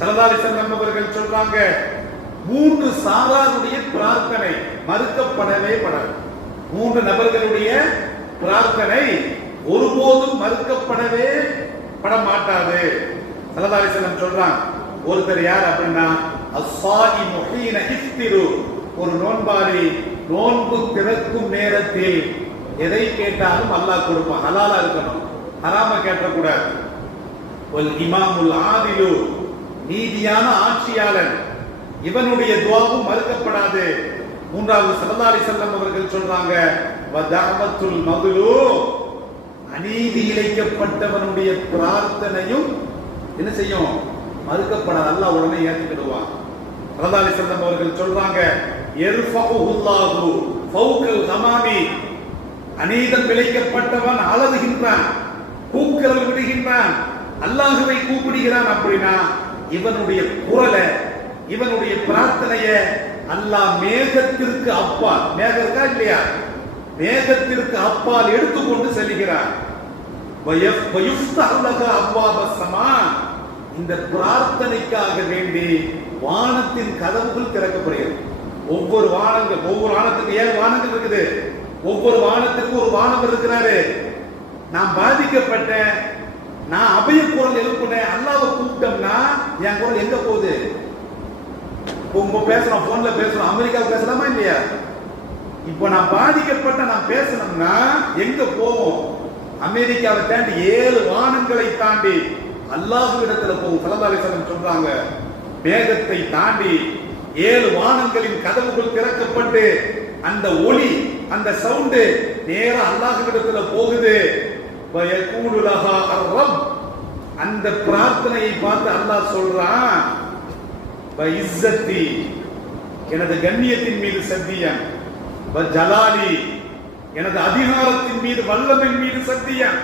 ஸல்லல்லாஹு அலைஹி வஸல்லம் அவர்கள் சொல்றாங்க, 3 சாராருடைய பிரார்த்தனை மறுக்கப்படவே படாது. 3 நபர்களுடைய பிரார்த்தனை ஒருபோதும் மறுக்கப்படவே பட மாட்டாது. ஸல்லல்லாஹு அலைஹி வஸல்லம் சொல்றாங்க, ஒருத்தர் யார் அப்படின்னா அஸ்ஸாயிமு ஹீன இஃப்திரு, ஒரு நோன்பாளி நோன்பு திறக்கும் நேரத்தில் எதை கேட்டாலும் அல்லாஹ் கொடுப்பான். ஹலாலா இருக்கணும், ஹராம கேட்டக்கூடாது. வல் இமாமுல் ஆதிலு, நீதியான ஆட்சியாளன், இவனுடைய துஆவும் மறுக்கப்படாது. மூன்றாவது ஸல்லல்லாஹு அலைஹி வஸல்லம் அவர்கள் சொல்றாங்க, வதஅவத்துல் மظلوم, அநீதி இழைக்கப்பட்டவனுடைய பிரார்த்தனையும் என்ன செய்யும், மறுக்கப்படாது. அல்லாஹ் உடனே ஏற்றுக்கிடுவான். ஸல்லல்லாஹு அலைஹி வஸல்லம் அவர்கள் சொல்றாங்க, யர்ஃபஉல்லாஹு ஃபௌகல் கமாமி, அநீதம் இழைக்கப்பட்டவன் அலறுகின்றான், கூக்குரல் விடுகின்றான், அல்லாஹ்வை கூப்பிடுகிறான் அப்படின்னா இவனுடைய குரலை, இவனுடைய பிரார்த்தனையை அல்லாஹ் மேகத்திற்கு அப்பால், மேகம் இருக்கா இல்லையா, மேகத்திற்கு அப்பால் எடுத்துக்கொண்டு செல்கிறான். இந்த பிரார்த்தனைக்காக வேண்டி வானத்தின் கதவுகள் திறக்கப்படுகிறது. ஒவ்வொரு வானத்துக்கு 7 வானங்கள் இருக்குது. ஒவ்வொரு வானத்துக்கு ஒரு வானவர் இருக்கிறாரு. நான் பாதிக்கப்பட்டேன், நான் அபய குரல் எழுப்புனேன், அல்லாஹ்வை கூப்பிட்டோம்னா என் குரல் எங்க போகுது? பேசுறோம், போன்ல பேசுறோம், அமெரிக்காவுக்கு பேசலாமா இல்லையா? இப்போ நான் பாதிக்கப்பட்ட நான் பேசணும்னா எங்க போவோம்? அமெரிக்காவை தாண்டி 7 வானங்களை தாண்டி அல்லாஹ்விடத்துல போகும். ஸல்லல்லாஹு அலைஹி வஸல்லம் சொல்றாங்க, மேகத்தை தாண்டி 7 வானங்களின் கதவுகள் திறக்கப்பட்டு அந்த ஒளி, அந்த சவுண்ட் நேரா அல்லாஹ்விடத்துல போகுது. வயகூலு லஹா அர்-ரப், அந்த பிரார்த்தனையை பார்த்து அல்லாஹ் சொல்றான், வஇஸ்ஸத்தி, எனது கண்ணியத்தின் மீது சத்தியம், வஜலாலி, எனது அதிகாரத்தின் மீது, வல்லமையின் மீது சத்தியம்,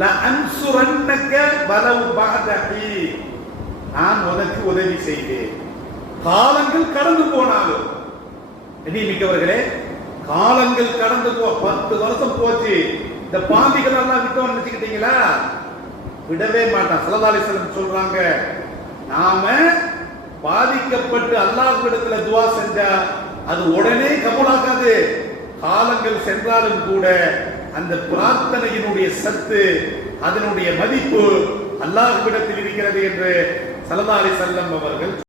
ல அன்சுரன்னக வலவ் பஅதஹி, நான் உனக்கு உதவி செய்தேன் காலங்கள் கடந்து போனாலும். மிக்கவர்களே, காலங்கள் கடந்து 10 வருஷம் போச்சு, இந்த பாம்பிகள் எல்லாம் விட்டோம்னு நினைச்சுக்கிட்டீங்களா? விடவே மாட்டான். ஸல்லல்லாஹு அலைஹி வஸல்லம் சொல்றாங்க, நாம பாதிக்கப்பட்டு அல்லாஹ்விடத்துல துஆ செஞ்சா அது உடனே கபூலாகாது. காலங்கள் சென்றாலும் கூட அந்த பிரார்த்தனையினுடைய சத்து, அதனுடைய மதிப்பு அல்லாஹ்விடத்தில் இருக்கிறது என்று ஸல்லல்லாஹு அலைஹி வஸல்லம் அவர்கள்